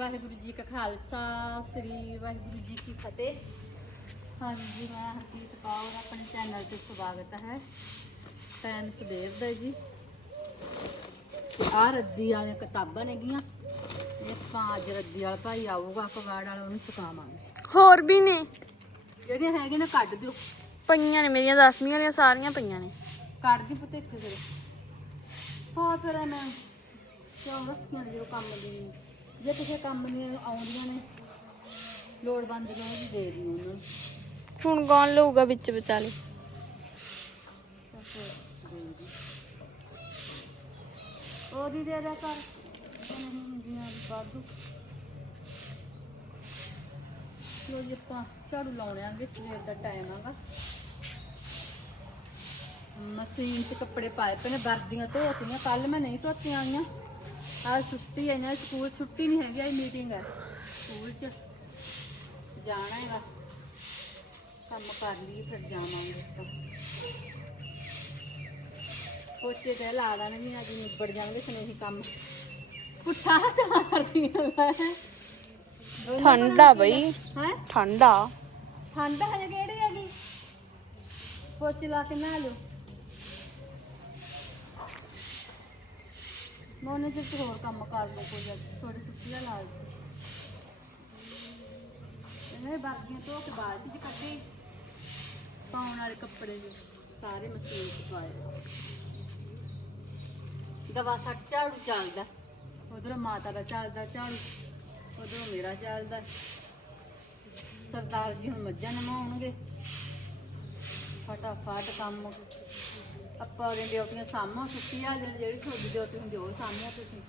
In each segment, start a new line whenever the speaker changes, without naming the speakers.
ਵਾਹਿਗੁਰੂ ਜੀ ਕਾ ਖਾਲਸਾ ਸ੍ਰੀ ਵਾਹਿਗੁਰੂ ਜੀ ਕੀ ਫਤਿਹ। ਹਾਂਜੀ ਮੈਂ ਹਰਜੀਤ ਕੌਰ ਆਪਣੇ ਚੈਨਲ ਤੇ ਸਵਾਗਤ ਹੈ। ਟਾਈਮ ਸਵੇਰ ਦਾ ਜੀ। ਆ ਰੱਦੀ ਵਾਲੀਆਂ ਕਿਤਾਬਾਂ ਨੇਗੀਆਂ ਇਹ ਪੰਜ ਰੱਦੀ ਵਾਲਾ ਭਾਈ ਆਊਗਾ ਕਵਾੜ ਵਾਲਾ ਉਹਨੂੰ ਸਿਖਾਵਾਂਗੇ।
ਹੋਰ ਵੀ ਨੇ।
ਜਿਹੜੀਆਂ ਹੈਗੀਆਂ ਨੇ ਕੱਢ ਦਿਓ।
ਪਈਆਂ ਨੇ ਮੇਰੀਆਂ 10ਵੀਂ ਵਾਲੀਆਂ ਸਾਰੀਆਂ ਪਈਆਂ ਨੇ।
ਕੱਢ ਦੀ ਪੁੱਤ ਇੱਥੇ ਫਿਰ ਹੋਰ ਫਿਰ ਮੈਂ ਕਿਉਂ ਰੱਖੀਆਂ ਨੇ ਜਦੋਂ ਕੰਮ ਦੀ। ਜੇ ਕਿਸੇ ਕੰਮ ਦੀਆਂ ਆਉਂਦੀਆਂ ਨੇ ਲੋੜਵੰਦ ਨੂੰ ਉਹ ਵੀ ਦੇ ਦਿਓ ਉਹਨਾਂ ਨੂੰ।
ਹੁਣ ਕੌਣ ਲਊਗਾ ਵਿੱਚ ਵਿਚਾਲੇ?
ਤਾਂ ਫਿਰ ਦੇ ਦਿਓ। ਉਹਦੀ ਦੇ ਦਿਆ ਕਰ। ਜੇ ਨਹੀਂ ਹੁੰਦੀਆਂ ਵਾਧੂ। ਲੋ ਜੀ ਆਪਾਂ ਝਾੜੂ ਲਾਉਣੇ ਆਂਗੇ ਸਵੇਰ ਦਾ ਟਾਈਮ ਆਗਾ। ਮਸ਼ੀਨ 'ਚ ਕੱਪੜੇ ਪਾਏ ਪਏ ਨੇ ਵਰਦੀਆਂ ਧੋਤੀਆਂ ਕੱਲ ਮੈਂ ਨਹੀਂ ਧੋਤੀਆਂ ਆਈਆਂ। ਅੱਜ ਛੁੱਟੀ ਹੈ ਨਾ ਸਕੂਲ ਛੁੱਟੀ ਨਹੀਂ ਹੈਗੀ ਅੱਜ ਮੀਟਿੰਗ ਹੈ। ਸਕੂਲ 'ਚ ਜਾਣਾ ਹੈਗਾ। ਕੰਮ ਕਰ ਲਈਏ ਫਿਰ ਜਾਵਾਂਗੇ ਤਾਂ। ਪੋਚੇ ਤੇ ਲਾ ਲੈਣੇ ਵੀ ਅੱਜ ਨਿਬੜ ਜਾਣਗੇ ਸਨੇਹੀ ਕੰਮ। ਪੁੱਠਾ ਮਾਰਦੀਆਂ ਲੈ
ਠੰਡਾ ਬਈ।
ਹੈ?
ਠੰਡਾ
ਠੰਡ ਹਜੇ ਕਿਹੜੀ ਹੈਗੀ? ਪੋਚੇ ਲਾ ਕੇ ਨਹਾ ਲਓ। ਮੋਨੇ ਤੇ ਹੋਰ ਕੰਮ ਕਰ ਲਓ ਕੋਈ ਅੱਜ ਥੋੜੀ ਸੁੱਕੀਆਂ ਲਾ ਲਓ ਇਹਨੇ ਬਾਕੀਆਂ ਧੋ ਕੇ ਬਾਲਟੀ 'ਚ ਕੱਢੇ, ਪਾਉਣ ਵਾਲੇ ਕੱਪੜੇ ਜੀ ਸਾਰੇ ਮਸ਼ੀਨ 'ਚ ਪਾਏ। ਦਵਾ ਸੱਟ ਝਾੜੂ ਚੱਲਦਾ, ਉਧਰ ਮਾਤਾ ਦਾ ਚੱਲਦਾ ਝਾੜੂ, ਉਧਰ ਮੇਰਾ ਚੱਲਦਾ। ਸਰਦਾਰ ਜੀ ਹੁਣ ਮੱਝਾਂ ਨਮਾਉਣਗੇ। ਫਟਾਫਟ ਕੰਮ ਆਪਾਂ ਉਹਦੀਆਂ ਡਿਊਟੀਆਂ ਸਾਹਮਣੇ ਸੁੱਤੀ ਆ ਜਿਹੜੀ ਜਿਹੜੀ ਤੁਹਾਡੀ ਡਿਊਟੀ ਹੁੰਦੀ ਉਹ ਸਾਹਮਣੇ ਤੁਸੀਂ।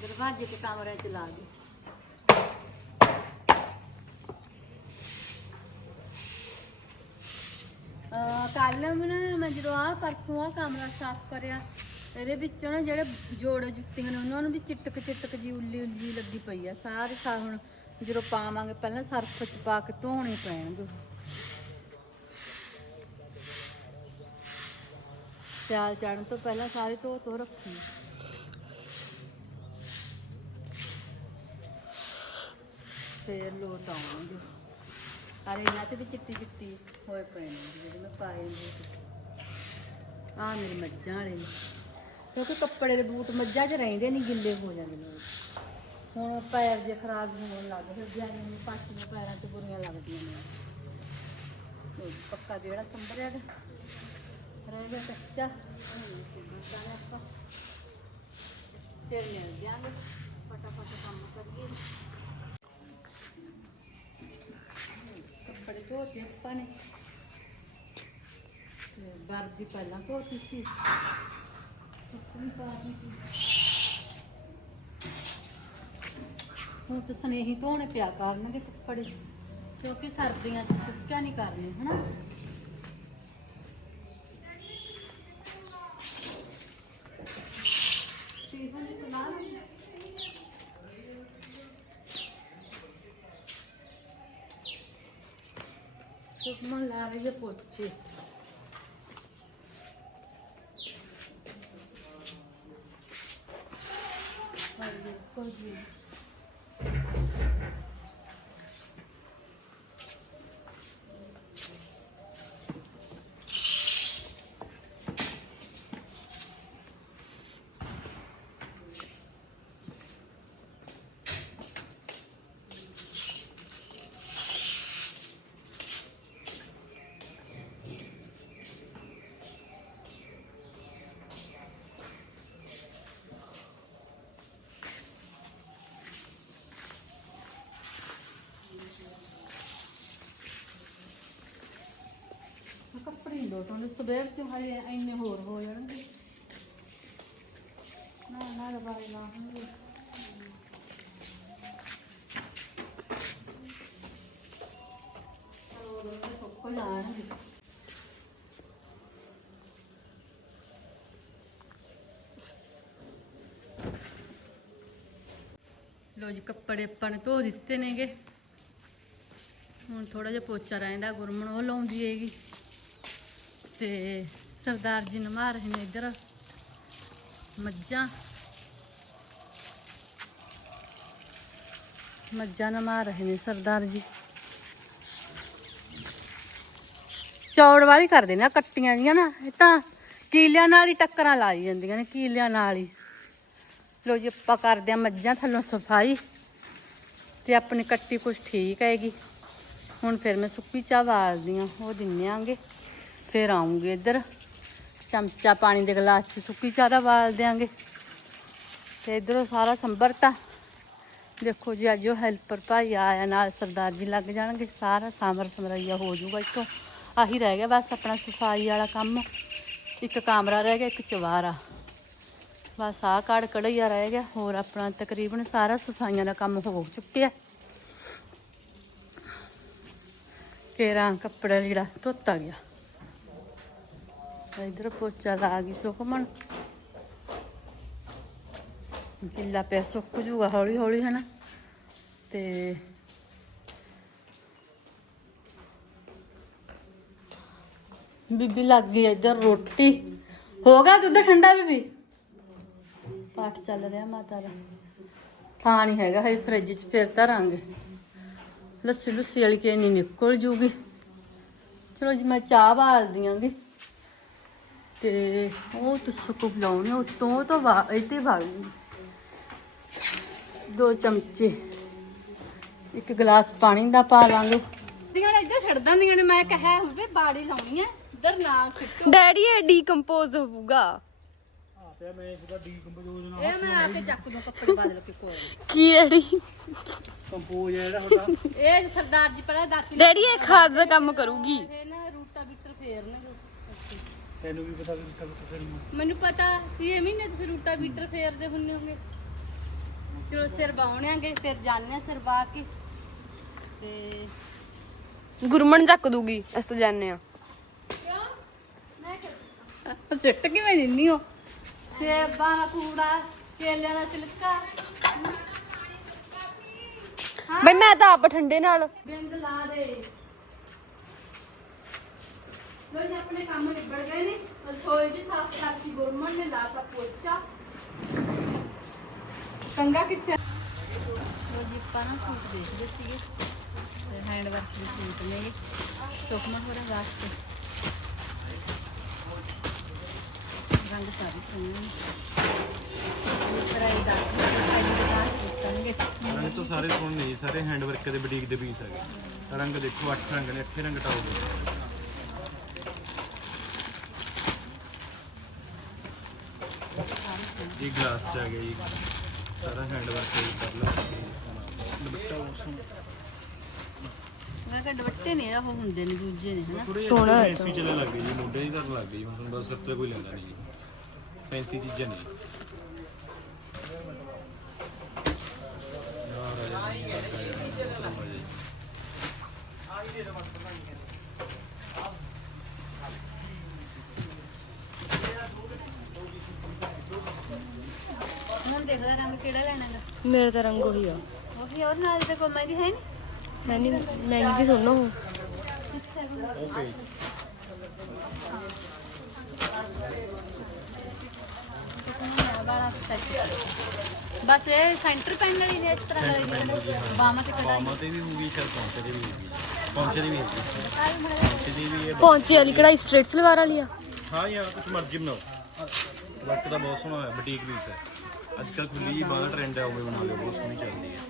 ਦਰਵਾਜ਼ੇ ਤੇ ਕਮਰੇ ਚ ਲਾ ਦੇ ਕੱਲ ਮੈਂ ਮੈਂ ਜਦੋਂ ਆ ਪਰਸੋਂ ਆ ਕਮਰਾ ਸਾਫ਼ ਕਰਿਆ ਇਹਦੇ ਵਿੱਚੋਂ ਨਾ ਜਿਹੜੇ ਜੋੜ ਜੁੱਤੀਆਂ ਨੇ, ਉਹਨਾਂ ਨੂੰ ਵੀ ਚਿਟਕ ਚਿਟਕ ਜੀ ਉੱਲੀ ਉੱਲੀ ਲੱਗੀ ਪਈ ਆ। ਸਾਰੇ ਸਾ ਹੁਣ ਜਦੋਂ ਪਾਵਾਂਗੇ, ਪਹਿਲਾਂ ਸਰਫ ਚ ਪਾ ਕੇ ਧੋਣੇ ਪੈਣਗੇ। ਸਿਆਲ ਚੜਨ ਤੋਂ ਪਹਿਲਾਂ ਸਾਰੇ ਧੋ ਧੋ ਰੱਖੀ ਫੇਰ ਲੋਟ ਆਉਣਗੇ। ਅਰੇ ਇਹਨਾਂ ਤੇ ਵੀ ਚਿੱਟੀ ਚਿੱਟੀ ਹੋਏ ਪਏ ਨੇ, ਜਿਹੜੇ ਮੈਂ ਪਾਏ ਨੇ। ਆ ਮੇਰੇ ਮੱਝਾਂ ਵਾਲੇ ਨੇ। ਕਿਉਂਕਿ ਕੱਪੜੇ ਦੇ ਬੂਟ ਮੱਝਾਂ 'ਚ ਰਹਿੰਦੇ ਨਹੀਂ, ਗਿੱਲੇ ਹੋ ਜਾਂਦੇ ਨੇ। ਹੁਣ ਪੈਰ ਜੇ ਖਰਾਬ ਹੋਣ ਲੱਗ ਫਿਰ ਜਾਨੀ ਨੂੰ ਪਾਟੀਆਂ ਪੈਰਾਂ 'ਚ ਬੁਰੀਆਂ ਲੱਗਦੀਆਂ ਨੇ। ਪੱਕਾ ਜਿਹੜਾ ਸੰਭਰਿਆ ਤੇ ਰਹਿ ਗਿਆ ਕੱਚਾ। ਫਿਰ ਮਿਲ ਜਾਾਂਗੇ ਫਟਾਫਟ ਕੰਮ ਕਰੀਏ ਕੱਪੜੇ ਧੋਤੇ ਆਪਾਂ ਨੇ। ਵਰਦੀ ਪਹਿਲਾਂ ਧੋਤੀ ਸੀ। ਹੁਣ ਤਾਂ ਸਨੇਹੀ ਧੋਣੇ ਪਿਆ ਕਰਨਗੇ ਕੱਪੜੇ ਕਿਉਂਕਿ ਸਰਦੀਆਂ 'ਚ ਸੁੱਕਿਆ ਨਹੀਂ ਕਰਨੇ ਹਨਾ? ਸੁਖਮਨ ਲਾ ਰਹੀ ਹੈ ਪੋਚੇ। Mm-hmm. ਕੱਪੜੇ ਲੋਟੋਂ ਦੇ ਸਵੇਰ ਤੇ ਹਲੇ ਇੰਨੇ ਹੋਰ ਹੋ ਜਾਣਗੇ। ਨਾ ਨਾ ਰਬਾਈ ਨਾ ਹੁੰਦੀ ਹੋਰ ਜਾਣਗੇ ਲੋ ਜੀ, ਕੱਪੜੇ ਆਪਾਂ ਨੇ ਧੋ ਦਿੱਤੇ ਨੇਗੇ। ਹੁਣ ਥੋੜਾ ਜਿਹਾ ਪੋਚਾ ਰਹਿੰਦਾ ਗੁਰਮਨ ਉਹ ਲਾਉਂਦੀ ਹੈਗੀ। ਤੇ ਸਰਦਾਰ ਜੀ ਨਮਾ ਰਹੇ ਨੇ ਇੱਧਰ। ਮੱਝਾਂ। ਮੱਝਾਂ ਨਮਾ ਰਹੇ ਨੇ ਸਰਦਾਰ ਜੀ। ਚੌੜ ਵਾਲੀ ਕਰਦੇ ਨੇ ਕੱਟੀਆਂ ਜੀਆਂ ਨਾ, ਇਹ ਤਾਂ ਕੀਲਿਆਂ ਨਾਲ ਹੀ ਟੱਕਰਾਂ ਲਾਈ ਜਾਂਦੀਆਂ ਨੇ, ਕੀਲਿਆਂ ਨਾਲ ਹੀ। ਲੋ ਜੀ, ਆਪਾਂ ਕਰਦੇ ਆ ਮੱਝਾਂ ਥੱਲੋਂ ਸਫ਼ਾਈ ਤੇ ਆਪਣੀ ਕੱਟੀ ਕੁਛ ਠੀਕ ਹੈਗੀ। ਹੁਣ ਫਿਰ ਮੈਂ ਸੁੱਕੀ ਚਾਹ ਵਾਲਦੀ ਆ ਉਹ ਦਿੰਨੇ ਆਂਗੇ। ਫਿਰ ਆਉਂਗੇ ਇੱਧਰ। ਚਮਚਾ ਪਾਣੀ ਦੇ ਗਲਾਸ 'ਚ ਸੁੱਕੀ ਚਾਰਾ ਬਾਲ ਵਾਲ ਦਿਆਂਗੇ। ਤੇ ਇਧਰੋਂ ਸਾਰਾ ਸੰਭਰਤਾ। ਦੇਖੋ ਜੀ, ਅੱਜ ਉਹ ਹੈਲਪਰ ਭਾਈ ਆਇਆ, ਨਾਲ ਸਰਦਾਰ ਜੀ ਲੱਗ ਜਾਣਗੇ। ਸਾਰਾ ਸਾਮਰ ਸਮਰਈਆ ਹੋ ਜਾਊਗਾ ਇੱਥੋਂ। ਆਹੀ ਰਹਿ ਗਿਆ ਬਸ ਆਪਣਾ ਸਫ਼ਾਈ ਵਾਲਾ ਕੰਮ। ਇੱਕ ਕਾਮਰਾ ਰਹਿ ਗਿਆ, ਇੱਕ ਚਵਾਰਾ। ਬਸ ਆਹ ਕੜ ਕੜਈਆ ਰਹਿ ਗਿਆ। ਹੋਰ ਆਪਣਾ ਤਕਰੀਬਨ ਸਾਰਾ ਸਫਾਈਆਂ ਦਾ ਕੰਮ ਹੋ ਚੁੱਕਿਆ। ਕੇਰਾਂ ਕੱਪੜਾ ਲੀੜਾ ਧੋਤਾ ਗਿਆ। ਇਧਰ ਪੋਚਾ ਲਾ ਗਈ ਸੁਖਮਨ। ਗਿੱਲਾ ਪਿਆ ਸੁੱਕ ਜੂਗਾ ਹੌਲੀ ਹੌਲੀ, ਹਨਾ? ਤੇ ਬੀਬੀ ਲੱਗ ਗਈ ਇੱਧਰ ਰੋਟੀ। ਹੋ ਗਿਆ ਦੁੱਧ ਠੰਡਾ ਬੀਬੀ? ਪਾਠ ਚੱਲ ਰਿਹਾ ਮਾਤਾ ਦਾ। ਥਾਂ ਨਹੀਂ ਹੈਗਾ ਹੈ ਫ੍ਰਿਜ 'ਚ, ਫਿਰ ਧਰਾਂਗੇ। ਲੱਸੀ ਲੁੱਸੀ ਵਾਲੀ ਕੇ ਨਹੀਂ ਨਿਕਲ ਜੂਗੀ। ਚਲੋ ਜੀ, ਮੈਂ ਚਾਹ ਬਾਲ ਦਿਆਂਗੀ ਤੇ ਉਹ ਤਾਂ ਸੁੱਕ ਬਲਾਉਣੇ ਉਤੋਂ ਤੋਂ ਵਾ ਇੱਥੇ ਬਾਲੂਗੀ ਦੋ ਚਮਚੇ। ਇੱਕ ਗਲਾਸ ਪਾਣੀ ਦਾ ਪਾ ਲਾਂਗੇ ਦੀਆਂ ਇੱਧਰ ਛੱਡ ਦਿੰਦੀਆਂ ਨੇ ਮੈਂ ਕਿਹਾ ਹੋਵੇ ਬਾੜੀ ਲਾਉਣੀ ਹੈ ਇੱਧਰ ਨਾ ਛਿੱਟੋ
ਡੈਡੀ ਇਹ ਡੀਕੰਪੋਜ਼ ਹੋਊਗਾ।
ਇਹ ਮੈਂ ਆ ਕੇ ਚੱਕ ਦੂੰ ਕੱਪੜੇ ਬਦਲ ਕੇ ਕੋਲ।
ਕੀ ਡੈਡੀ
ਕੰਪੋਜ਼ ਹੈ ਜਿਹੜਾ ਤੁਹਾਡਾ।
ਇਹ ਸਰਦਾਰ ਜੀ ਪਹਿਲਾਂ ਦਾਤੀ
ਡੈਡੀ ਇਹ ਖਾਦ ਦਾ ਕੰਮ ਕਰੂਗੀ।
ਇਹ ਨਾ ਰੂਟਾ ਬਿੱਟਰ ਫੇਰਨਗੇ।
ਤੈਨੂੰ ਵੀ ਪਤਾ ਵੀ ਕਦੋਂ ਤੁਸੀਂ
ਮੈਨੂੰ ਪਤਾ ਸੀ ਇਹ ਮਹੀਨੇ ਤੁਸੀਂ ਰੂਟਾ ਬੀਟਰ ਫੇਰਦੇ ਹੁੰਨੇ ਹੋਗੇ। ਚਲੋ ਸਿਰ ਬਾਉਣਾਂਗੇ ਫਿਰ ਜਾਣੇ ਸਿਰ ਬਾ ਕੇ। ਤੇ
ਗੁਰਮਨ ਚੱਕ ਦੂਗੀ ਅਸੀਂ ਤਾਂ ਜਾਣੇ ਆ
ਸਿੱਟ ਕਿਵੇਂ ਦਿੰਨੀ ਹੋ? ਸੇਬਾਂ ਦਾ ਕੂੜਾ ਕੇਲਿਆਂ ਦਾ ਸਿਲਕਾ।
ਬਈ ਮੈਂ ਤਾਂ ਆਪ ਠੰਡੇ ਨਾਲ।
ਬਿੰਦ ਲਾ ਦੇ। ਲੋ ਜੀ ਆਪਣੇ ਕੰਮ ਨਿਬੜ ਗਏ। ਕੰਗਾ ਕਿੱਥੇ? ਨਾ ਸੂਟ ਦੇਖਦੇ ਸੀਗੇ। ਤੇ ਹੈਂਡ ਵਰਕ ਦੇ ਸੂਟ ਨੇ ਸੁਖਮਨ ਹੋਰਾਂ ਵਾਸਤੇ ਰੰਗ ਸਾਰੇ ਸੋਹਣੇ ਨੇ। ਦਾ ਦੇ
ਰੰਗ ਤਾਂ ਸਾਰੇ ਸੋਹਣੇ ਨੇ ਜੀ, ਸਾਰੇ ਹੈਂਡ ਵਰਕ ਦੇ ਬੁਟੀਕ ਦੇ ਪੀਸ ਹੈਗੇ। ਰੰਗ ਦੇਖੋ ਅੱਠ ਰੰਗ ਨੇ ਅੱਠੇ ਰੰਗ ਟਾਉਗੇ ਇਹ ਗਲਾਸ ਚ ਆ ਗਿਆ ਜੀ। ਸਾਰਾ ਹੈਂਡ ਵਰਕ ਹੀ ਕਰ ਲਓ। ਦੁਪੱਟਾ ਉਸ
ਮੈਂ ਕਿਹਾ ਦੁਪੱਟੇ ਨੇ ਉਹ ਹੁੰਦੇ ਨੇ ਦੂਜੇ ਨੇ ਹਨਾ?
ਸੋਹਣਾ ਹੈ
ਫੈਂਸੀ ਚੱਲਣ ਲੱਗ ਗਈ ਜੀ ਮੋਢੇ ਦੀ ਧਰਨ ਲੱਗ ਗਈ ਜੀ, ਹੁਣ ਬਸ ਸਿਰ ਤੇ ਕੋਈ ਲੈਂਦਾ ਨਹੀਂ ਜੀ। ਫੈਂਸੀ ਚੀਜ਼ਾਂ ਨਹੀਂ ਯਾਰ ਆ ਜਾ ਜੀ, ਆ ਜਾ ਜੀ, ਆ ਜਾ ਜੀ।
ਹੁਣ ਦੇਖ ਲੈ ਰੰਗ ਕਿਹੜਾ ਲੈਣਾ ਹੈ
ਮੇਰਾ ਤਾਂ ਰੰਗ ਉਹੀ ਆ।
ਉਹ ਵੀ ਹੋਰ ਨਾਲ ਤੇ ਹੈ ਨਹੀਂ
ਨਹੀਂ।
ਬਸ ਇਹ ਸੈਂਟਰ ਪੈਨ ਵਾਲੀ ਨੇ ਇਸ ਤਰ੍ਹਾਂ
ਵਾਲੀ।
ਬਾਹਾਂ ਤੇ ਕਢਾਈ।
ਬਾਹਾਂ ਤੇ ਵੀ ਹੋਊਗੀ ਪੌਂਚੇ ਦੀ ਵੀ ਹੋਊਗੀ। ਪੌਂਚੇ ਦੀ ਵੀ ਹੋਊਗੀ ਪੌਂਚੇ ਦੀ ਵੀ ਇਹ
ਪਹੁੰਚੀ ਵਾਲੀ ਕਢਾਈ ਸਟ੍ਰੇਟ ਸਲਵਾਰ ਵਾਲੀ ਆ।
ਹਾਂ ਯਾਰ ਕੁਝ ਮਰਜ਼ੀ ਬਣਾਓ। ਵਰਕ ਦਾ ਬਹੁਤ ਸੋਹਣਾ ਹੈ ਬੁਟੀਕ ਪੀਸ ਹੈ। ਅੱਜ ਕੱਲ ਖੁੱਲੀ ਜੀ ਬਾਹਰ ਟ੍ਰੈਂਡ ਹੈ ਉਹ ਬਣਾ ਲਓ ਬਹੁਤ ਸੋਹਣੀ ਚੱਲਦੀ ਹੈ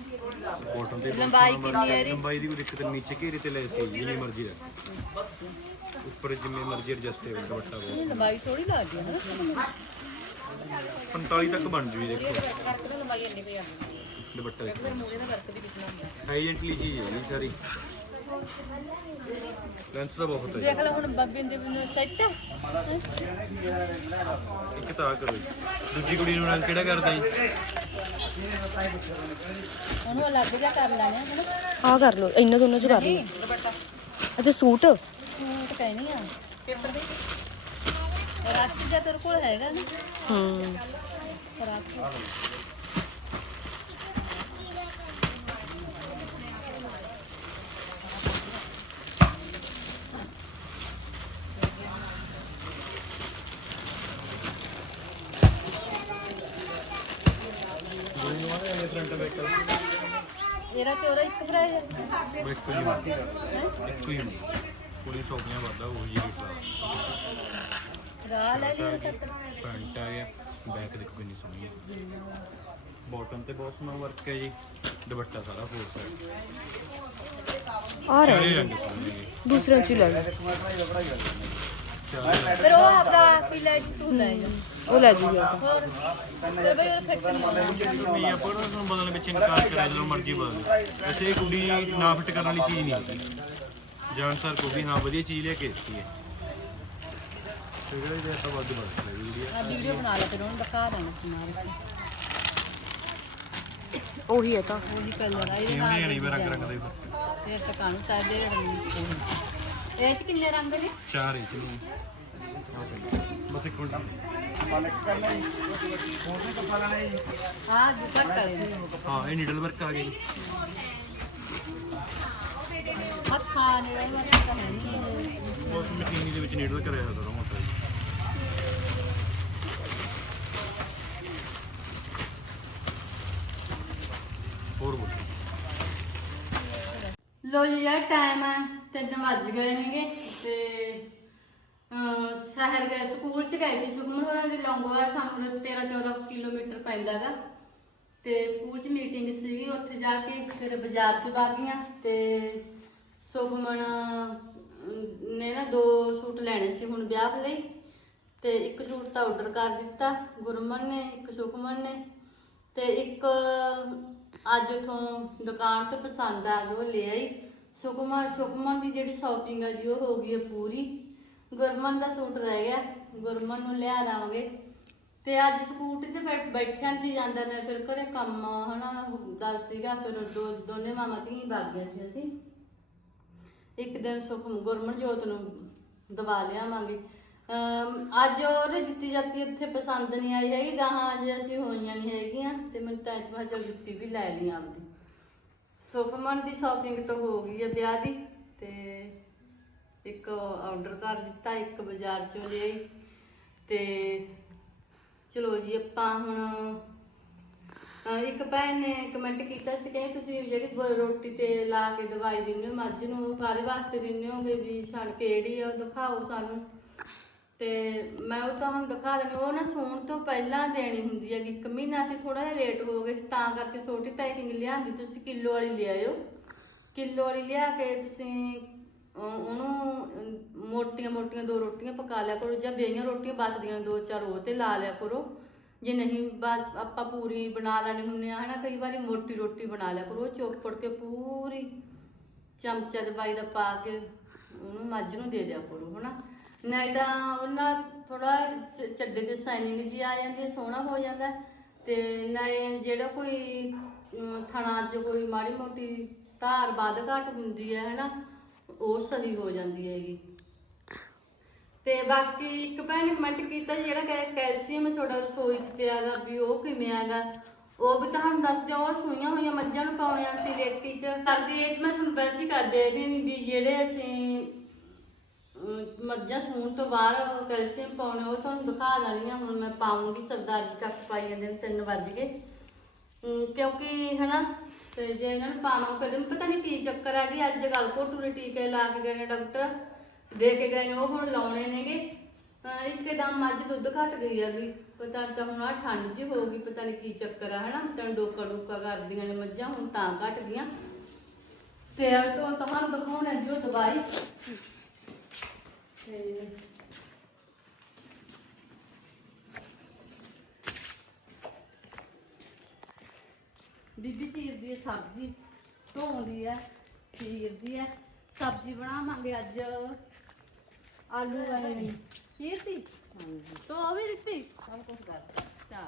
ਕਾਟਨ ਤੇ
ਲੰਬਾਈ ਕਿੰਨੀ ਹੈ
ਲੰਬਾਈ ਦੀ ਕੋਈ ਦਿੱਕਤ ਨਹੀਂ ਨੀਚੇ ਘੇਰੇ ਤੇ ਲੈ ਸੀ ਜਿੰਨੀ ਮਰਜ਼ੀ ਰੱਖ। ਉੱਪਰ ਜਿੰਨੇ ਮਰਜ਼ੀ ਐਡਜਸਟ ਹੋਵੇ ਦੁਪੱਟਾ ਬਹੁਤ
ਲੰਬਾਈ ਥੋੜੀ ਲੱਗਦੀ ਹੈ ਨਾ।
45 ਤੱਕ ਬਣ ਜੂਗੀ ਦੇਖੋ।
ਕਰਕੇ ਲੰਬਾਈ ਇੰਨੀ ਪਈ ਜਾਂਦੀ
ਦੁਪੱਟਾ ਦੇਖੋ।
ਮੂਰੇ ਦਾ ਵਰਕ ਵੀ ਕਿੰਨਾ ਹੁੰਦਾ
ਹਾਈਜੈਂਟਲੀ ਚੀਜ਼ ਹੈ ਜੀ ਸਾਰੀ। ਲੈਂਥ ਤਾਂ ਬਹੁਤ ਹੈ।
ਦੇਖ ਲੈ ਹੁਣ ਬੱਬੇ ਦੇ ਬਿਨ ਸੈੱਟ
ਇੱਕ ਤਾਂ ਆਹ ਕਰੋ ਜੀ। ਦੂਜੀ ਕੁੜੀ ਨੂੰ ਰੰਗ ਕਿਹੜਾ ਕਰਦਾ ਜੀ?
ਉਹਨੂੰ ਅਲੱਗ ਜਿਹਾ ਕਰ ਲੈਣੇ ਆ ਹਨਾ
ਆ ਕਰ ਲਓ ਇਹਨਾਂ ਦੋਨੋਂ ਚ ਕਰ ਲਓ। ਅੱਛਾ ਸੂਟ?
ਸੂਟ ਕਹਿਣੀ ਆ ਪੇਪਰ ਦੇ। ਰਾਤੀ ਦਾ ਤੇਰੇ ਕੋਲ ਹੈਗਾ ਨਾ।
ਹੂੰ।
ਰਾਤੀ
ਮੈਨੂੰ ਆਦੇ ਨੇ ਫਰੰਟ ਬੈਕ
ਇਹਦਾ ਤੇ ਉਹਦਾ ਇੱਕ ਭਰਾ ਹੈ
ਬੈਕ ਕੋਈ ਨਹੀਂ ਇੱਕੋ ਹੀ ਨਹੀਂ ਪੁਲਿਸ ਸ਼ੋਪੀਆਂ ਵੱਧਦਾ ਉਹ ਹੀ ਰੇਟ ਆ
ਰਾਹ ਲੈ ਲਈ ਤੱਕ
ਫਰੰਟ ਆ ਗਿਆ ਬੈਕ ਦੇਖੋ ਕਿੰਨੀ ਸੋਹਣੀ ਹੈ ਬਾਟਮ ਤੇ ਬਹੁਤ ਸੋਹਣਾ ਵਰਕ ਹੈ ਜੀ ਦੁਪੱਟਾ ਸਾਰਾ ਫੋਰ ਸਾਈਡ
ਆ ਰਿਹਾ
ਚਾਰੇ ਰੰਗ ਸੋਹਣੇ ਨੇ
ਦੂਸਰੇ ਚ ਹੀ ਲੈ
ਫਿਰ ਉਹ ਆਪਦਾ ਕੀ ਲੈ ਜੀ ਤੂੰ ਲੈ ਜਾ
ਉਹ ਲੈ ਉਹ ਤਾਂ
ਹੋਰ ਤੇ ਬਈ ਉਹ ਫਿੱਟ ਨਹੀਂ ਹੋਣਾ
ਨਹੀਂ ਆਪਾਂ ਨੂੰ ਤੁਹਾਨੂੰ ਬਦਲਣ ਵਿੱਚ ਇਨਕਾਰ ਕਰਿਆ ਜਦੋਂ ਮਰਜ਼ੀ ਬਦਲ। ਵੈਸੇ ਇਹ ਕੁੜੀ ਨਾ ਫਿੱਟ ਕਰਨ ਵਾਲੀ ਚੀਜ਼ ਨਹੀਂ ਹੈਗੀ ਜਾਨ ਸਰ ਕੋ ਵੀ ਹਾਂ ਵਧੀਆ ਚੀਜ਼ ਲੈ ਕੇ ਦਿੱਤੀ ਹੈ ਜਿਹੜਾ ਇਹ ਆਪਾਂ ਵੱਧ ਬਦਲ ਸਕਦੇ ਵੀਡੀਓ
ਆ ਵੀਡੀਓ ਬਣਾ ਲੈ ਫਿਰ ਉਹਨੂੰ ਦਿਖਾ ਦੇਣਾ ਕਿਨਾਰੇ
ਉਹੀ ਹੈ ਤਾਂ
ਉਹੀ ਕਲਰ ਆ ਇਹਦੇ
ਇਹ
ਨਾਲ
ਨਹੀਂ ਮੈਂ ਰੰਗ ਰੰਗ ਦਾ ਹੀ
ਫਿਰ ਤਾਂ ਕਾਣੂ ਤਾਂ ਦੇ ਇਹ ਚ ਕਿੰਨੇ ਰੰਗ ਨੇ?
ਚਾਰ ਇੰਚ ਨੂੰ। ਬਸ ਇੱਕ ਮਿੰਟ।
ਆ ਦੁਪੱਟ ਵਾਲੇ ਨੇ
ਹਾਂ ਇਹ ਨੀਡਲ ਵਰਕ ਆ ਗਿਆ ਜੀ
ਹੱਥਾਂ ਨੇ ਉਹ ਤਾਂ ਹੈ ਨਹੀਂ
ਉਸ ਮਸ਼ੀਨੀ ਦੇ ਵਿੱਚ ਨੀਡਲ ਕਰਿਆ ਹੋਇਆ ਥੋੜਾ ਮੋਟਾ ਜੀ ਹੋਰ ਬੋਲ।
ਲੋ ਜੀ ਯਾਰ ਟਾਈਮ ਹੈ। ਤਿੰਨ ਵੱਜ ਗਏ ਨੇਗੇ ਤੇ ਅਹ, ਸ਼ਹਿਰ ਗਏ ਸਕੂਲ ਚ ਗਏ ਸੀ ਸੁਖਮਨ ਹੋਰਾਂ ਦੀ ਲੌਂਗੋਵਾਲ ਸਾਨੂੰ 13 14 ਕਿਲੋਮੀਟਰ ਪੈਂਦਾਗਾ। ਤੇ ਸਕੂਲ ਚ ਮੀਟਿੰਗ ਸੀਗੀ ਉੱਥੇ ਜਾ ਕੇ ਫਿਰ ਬਾਜ਼ਾਰ ਚ ਬਾਗੀਆਂ ਤੇ ਸੁਖਮਨ ਅਮ, ਨੇ ਨਾ ਦੋ ਸੂਟ ਲੈਣੇ ਸੀ ਹੁਣ ਵਿਆਹ ਲਈ ਤੇ ਇੱਕ ਸੂਟ ਤਾਂ ਆਰਡਰ ਕਰ ਦਿੱਤਾ ਗੁਰਮਨ ਨੇ ਇੱਕ ਸੁਖਮਨ ਨੇ ਤੇ ਇੱਕ ਅੱਜ ਉਥੋਂ ਦੁਕਾਨ ਤੋਂ ਪਸੰਦ ਆ ਗਿਆ ਉਹ ਲੈ ਆਈ। ਸੁਖਮਨ ਸੁਖਮਨ ਦੀ ਜਿਹੜੀ ਸ਼ਾਪਿੰਗ ਆ ਜੀ, ਉਹ ਹੋ ਗਈ ਹੈ ਪੂਰੀ। ਗੁਰਮਨ ਦਾ ਸੂਟ ਰਹਿ ਗਿਆ। ਗੁਰਮਨ ਨੂੰ ਲਿਆ ਲਾਂਗੇ ਤੇ ਅੱਜ ਸਕੂਟਰੀ ਤੇ ਬੈਠ- ਬੈਠਿਆਂ ਨਹੀਂ ਜਾਂਦਾ ਨੇ, ਫਿਰ ਘਰੇ ਕੰਮ ਹਨਾ ਦਾ ਸੀਗਾ, ਫਿਰ ਦੋ ਦੋਨੇ ਮਾਮਾ ਧੀ ਵਗ ਗਏ ਸੀ ਅਸੀਂ। ਇੱਕ ਦਿਨ ਸੁਖ ਗੁਰਮਨ ਜੋਤ ਨੂੰ ਦਵਾ ਲਿਆਵਾਂਗੇ। ਅਮ, ਅੱਜ ਉਹ ਜੁੱਤੀ ਜਾਤੀ ਇੱਥੇ ਪਸੰਦ ਨਹੀਂ ਆਈ ਹੈਗੀ, ਗਾਹਾਂ ਅੱਜ ਅਸੀਂ ਹੋਈਆਂ ਨਹੀਂ ਹੈਗੀਆਂ, ਤੇ ਮੈਂ ਤਾਂ ਅੱਜ ਮੈਂ ਚਲ ਜੁੱਤੀ ਵੀ ਲੈ ਲਈ ਆਪਦੀ। ਸੁਖਮਨ ਦੀ ਸ਼ਾਪਿੰਗ ਤਾਂ ਹੋ ਗਈ ਹੈ ਵਿਆਹ ਦੀ ਤੇ ਇੱਕ ਆਰਡਰ ਕਰ ਦਿੱਤਾ, ਇੱਕ ਬਾਜ਼ਾਰ ਚੋਂ ਲਈ ਤੇ ਚਲੋ ਜੀ, ਆਪਾਂ ਹੁਣ ਇੱਕ ਭੈਣ ਨੇ ਕਮੈਂਟ ਕੀਤਾ ਸੀ ਕਿ ਤੁਸੀਂ ਜਿਹੜੀ ਰੋਟੀ ਤੇ ਲਾ ਕੇ ਦਵਾਈ ਦਿੰਦੇ ਹੋ, ਮੱਝ ਨੂੰ ਉਹ ਕਾਹਦੇ ਵਾਸਤੇ ਦਿੰਦੇ ਹੋਗੇ ਵੀ ਸਾਨੂੰ ਕਿਹੜੀ ਆ, ਉਹ ਦਿਖਾਓ ਸਾਨੂੰ। ਤੇ ਮੈਂ ਉਹ ਤਾਂ ਹੁਣ ਦਿਖਾ ਦਿੰਦੀ ਉਹ ਨਾ ਸੌਣ ਤੋਂ ਪਹਿਲਾਂ ਦੇਣੀ ਹੁੰਦੀ ਹੈਗੀ। ਇੱਕ ਮਹੀਨਾ ਅਸੀਂ ਥੋੜਾ ਜਿਹਾ ਲੇਟ ਹੋ ਗਏ ਸੀ, ਤਾਂ ਕਰਕੇ ਛੋਟੀ ਪੈਕਿੰਗ ਲਿਆਂਦੀ। ਤੁਸੀਂ ਕਿਲੋ ਵਾਲੀ ਲਿਆਇਓ ਕਿਲੋ ਵਾਲੀ ਲਿਆ ਕੇ ਤੁਸੀਂ ਅਹ ਉਹਨੂੰ ਮੋਟੀਆਂ ਮੋਟੀਆਂ ਦੋ ਰੋਟੀਆਂ ਪਕਾ ਲਿਆ ਕਰੋ ਜਾਂ ਬੇਈਆਂ ਰੋਟੀਆਂ ਬਚਦੀਆਂ ਨੇ ਦੋ ਚਾਰ ਉਹ ਤੇ ਲਾ ਲਿਆ ਕਰੋ। ਜੇ ਨਹੀਂ ਬਸ ਆਪਾਂ ਪੂਰੀ ਬਣਾ ਲੈਣੀ ਹੁੰਦੇ ਆ ਹਨਾ ਕਈ ਵਾਰੀ ਮੋਟੀ ਰੋਟੀ ਬਣਾ ਲਿਆ ਕਰੋ। ਉਹ ਚੋਪੜ ਕੇ ਪੂਰੀ ਚਮਚਾ ਦਵਾਈ ਦਾ ਪਾ ਕੇ ਉਹਨੂੰ ਮੱਝ ਨੂੰ ਦੇ ਦਿਆ ਕਰੋ ਹਨਾ। ਨਹੀਂ ਤਾਂ ਉਹਨਾਂ ਥੋੜਾ ਚੱਡੇ ਤੇ ਸਾਈਨਿੰਗ ਜੀ ਆ ਜਾਂਦੀ ਹੈ ਸੋਹਣਾ ਹੋ ਜਾਂਦਾ ਹੈ। ਤੇ ਨਹੀਂ ਜਿਹੜਾ ਕੋਈ ਅਮ, ਥਣਾ 'ਚ ਕੋਈ ਮਾੜੀ ਮੋਟੀ ਧਾਰ ਵੱਧ ਘੱਟ ਹੁੰਦੀ ਹੈ ਹਨਾ ਉਹ ਸਹੀ ਹੋ ਜਾਂਦੀ ਹੈਗੀ। ਤੇ ਬਾਕੀ ਇੱਕ ਭੈਣ ਨੇ ਕਮੈਂਟ ਕੀਤਾ ਜਿਹੜਾ ਕਹੇ ਕੈਲਸ਼ੀਅਮ ਤੁਹਾਡਾ ਰਸੋਈ 'ਚ ਪਿਆਗਾ ਵੀ ਉਹ ਕਿਵੇਂ ਆਗਾ? ਉਹ ਵੀ ਤੁਹਾਨੂੰ ਦੱਸ ਦਿਓ ਉਹ ਸੂਈਆਂ ਹੋਈਆਂ ਮੱਝਾਂ ਨੂੰ ਪਾਉਣੀਆਂ ਸੀ ਰੇਟੀ 'ਚ। ਕਰਦੀ ਇਹ ਮੈਂ ਤੁਹਾਨੂੰ ਵੈਸੇ ਹੀ ਕਰਦੇ ਵੀ ਵੀ ਜਿਹੜੇ ਅਸੀਂ ਮੱਝਾਂ ਸੂਣ ਤੋਂ ਬਾਅਦ ਕੈਲਸ਼ੀਅਮ ਪਾਉਣੇ, ਉਹ ਤੁਹਾਨੂੰ ਦਿਖਾ ਦੇਣੀਆਂ, ਹੁਣ ਮੈਂ ਪਾਉਂਗੀ, ਸਰਦਾਰ ਜੀ ਤੱਕ ਪਾਈ ਜਾਂਦੇ ਨੇ 3 ਵੱਜ ਗਏ। ਕਿਉਂਕਿ ਹਨਾ, ਤੇ ਜੇ ਇਹਨਾਂ ਨੂੰ ਪਾਵਾਂ ਕਦੇ ਪਤਾ ਨਹੀਂ ਕੀ ਚੱਕਰ ਆ ਗਈ ਅੱਜ ਕੱਲ ਕੋਟੂ ਦੇ ਟੀਕੇ ਲਾ ਕੇ ਗਏ ਨੇ ਡਾਕਟਰ, ਦੇ ਕੇ ਗਏ ਨੇ, ਉਹ ਹੁਣ ਲਾਉਣੇ ਨੇਗੇ। ਅਹ ਇੱਕਦਮ ਅੱਜ ਦੁੱਧ ਘਟ ਗਈ ਹੈਗੀ ਪਤਾ ਤਾਂ ਹੁਣ ਆ ਠੰਡ 'ਚ ਹੋ ਗਈ ਪਤਾ ਨਹੀਂ ਕੀ ਚੱਕਰ ਆ, ਹਨਾ, ਤਾਂ ਡੋਕਾ ਡੋਕਾ ਕਰਦੀਆਂ ਨੇ ਮੱਝਾਂ, ਹੁਣ ਤਾਂ ਘਟ ਗਈਆਂ। ਤੇ ਇਹ ਤੋਂ ਤੁਹਾਨੂੰ ਦਿਖਾਉਣਾ ਜੀ ਉਹ ਦਵਾਈ। ਤੇ ਬੀਬੀ ਚੀਰਦੀ ਹੈ ਸਬਜ਼ੀ ਧੋਂਦੀ ਹੈ ਚੀਰਦੀ ਹੈ ਸਬਜ਼ੀ ਬਣਾਵਾਂਗੇ ਅੱਜ ਆਲੂ ਵਾਲੀ। ਤੋ ਉਹ ਵੀ ਦਿੱਤੀ? ਸਭ ਕੁਝ ਕਰ ਚਾ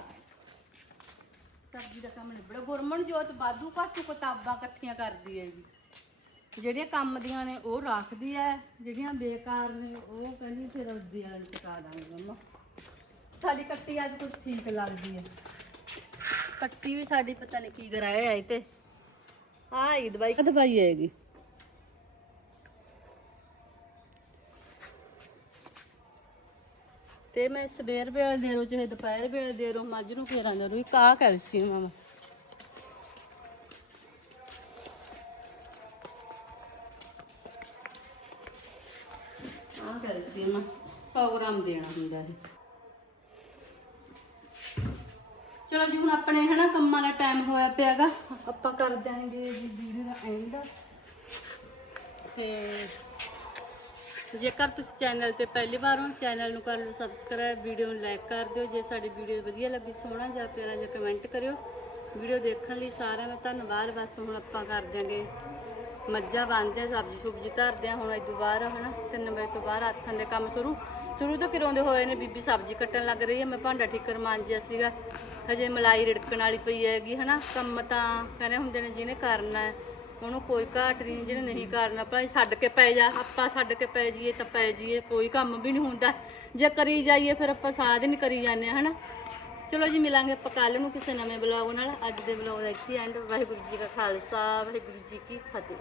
ਸਬਜ਼ੀ ਦਾ ਕੰਮ ਨਿਬੜਾ ਗੁਰਮਨ ਜੋਤ ਬਾਦੂ ਘੱਟ ਕਿਤਾਬਾਂ ਇਕੱਠੀਆਂ ਕਰਦੀ ਹੈ ਜੀ। ਜਿਹੜੀਆਂ ਕੰਮ ਦੀਆਂ ਨੇ ਉਹ ਰੱਖਦੀ ਹੈ ਜਿਹੜੀਆਂ ਬੇਕਾਰ ਨੇ ਉਹ ਕਹਿੰਦੀ ਫਿਰ ਉਸਦੀ ਵਾਲੀ ਚਕਾ ਦਾਂਗੇ ਮੰਮਾ। ਸਾਡੀ ਕੱਟੀ ਅੱਜ ਕੁਝ ਠੀਕ ਲੱਗਦੀ ਹੈ ਕੱਟੀ ਵੀ ਸਾਡੀ ਪਤਾ ਨਹੀਂ ਕੀ ਕਰਾਇਆ ਹੈ ਤੇ। ਆਹ ਹੀ ਦਵਾਈ। ਕਦ ਦਵਾਈ ਆਏਗੀ। ਤੇ ਮੈਂ ਸਵੇਰ ਵੇਲੇ ਦੇ ਰੋ ਚਾਹੇ ਦੁਪਹਿਰ ਵੇਲੇ ਦੇ ਰੋ ਮੱਝ ਨੂੰ ਫੇਰਾਂ ਦੇ ਰੋ ਕਾ ਕੈਲਸ਼ੀਅਮ ਆ ਕੈਲਸ਼ੀਅਮ 100 ਗ੍ਰਾਮ ਦੇਣਾ ਹੁੰਦਾ ਇਹ ਚਲੋ ਜੀ, ਹੁਣ ਆਪਣੇ ਹਨਾ ਕੰਮਾਂ ਦਾ ਟਾਈਮ ਹੋਇਆ ਪਿਆਗਾ। ਆਪਾਂ ਕਰ ਦਿਆਂਗੇ ਜੀ ਵੀਡੀਓ ਦਾ ਐਂਡ ਤੇ ਜੇਕਰ ਤੁਸੀਂ ਚੈਨਲ ਤੇ ਪਹਿਲੀ ਵਾਰ ਹੋ ਚੈਨਲ ਨੂੰ ਕਰ ਲਓ ਸਬਸਕ੍ਰਾਈਬ ਵੀਡੀਓ ਨੂੰ ਲਾਈਕ ਕਰ ਦਿਓ। ਜੇ ਸਾਡੀ ਵੀਡੀਓ ਵਧੀਆ ਲੱਗੀ, ਸੋਹਣਾ ਜਾਂ ਪਿਆਰਾ ਜਾਂ ਕਮੈਂਟ ਕਰਿਓ। ਵੀਡੀਓ ਦੇਖਣ ਲਈ ਸਾਰਿਆਂ ਦਾ ਧੰਨਵਾਦ। ਬਸ ਹੁਣ ਆਪਾਂ ਕਰ ਦਿਆਂਗੇ ਮੱਝਾਂ ਬੰਨ੍ਹਦੇ ਆ ਸਬਜ਼ੀ ਸੁਬਜੀ ਧਰਦੇ ਆ ਹੁਣ ਇਹ ਤੋਂ ਬਾਅਦ ਹਨਾ 3 ਵਜੇ ਤੋਂ ਬਾਅਦ ਆਥਣ ਦੇ ਕੰਮ ਸ਼ੁਰੂ ਸ਼ੁਰੂ ਤੋਂ ਕਿਰੋਂਦੇ ਹੋਏ ਨੇ ਬੀਬੀ ਸਬਜ਼ੀ ਕੱਟਣ ਲੱਗ ਰਹੀ ਹੈ ਮੈਂ ਭਾਂਡਾ ਠੀਕਰ ਮਾਂਜਿਆ ਸੀਗਾ ਹਜੇ ਮਲਾਈ ਰਿੜਕਣ ਵਾਲੀ ਪਈ ਹੈਗੀ ਹਨਾ ਕੰਮ ਤਾਂ ਕਹਿੰਦੇ ਹੁੰਦੇ ਨੇ ਜਿਹਨੇ ਕਰਨਾ ਹੈ ਉਹਨੂੰ ਕੋਈ ਘਾਟ ਨਹੀਂ ਜਿਹਨੇ ਨਹੀਂ ਕਰਨਾ ਭਾਈ ਛੱਡ ਕੇ ਪੈ ਜਾ ਆਪਾਂ ਛੱਡ ਕੇ ਪੈ ਜਾਈਏ ਤਾਂ ਪੈ ਜਾਈਏ ਕੋਈ ਕੰਮ ਵੀ ਨਹੀਂ ਹੁੰਦਾ ਜੇ ਕਰੀ ਜਾਈਏ ਫਿਰ ਆਪਾਂ ਸਾਥ ਨਹੀਂ ਕਰੀ ਜਾਂਦੇ ਹਾਂ, ਹਨਾ। ਚਲੋ ਜੀ ਮਿਲਾਂਗੇ ਆਪਾਂ ਕੱਲ ਨੂੰ ਕਿਸੇ ਨਵੇਂ ਬਲੌਗ ਨਾਲ ਅੱਜ ਦੇ ਬਲੌਗ ਦਾ ਇੱਥੇ ਐਂਡ ਵਾਹਿਗੁਰੂ ਜੀ ਕਾ ਖਾਲਸਾ ਵਾਹਿਗੁਰੂ ਜੀ ਕੀ ਫਤਿਹ।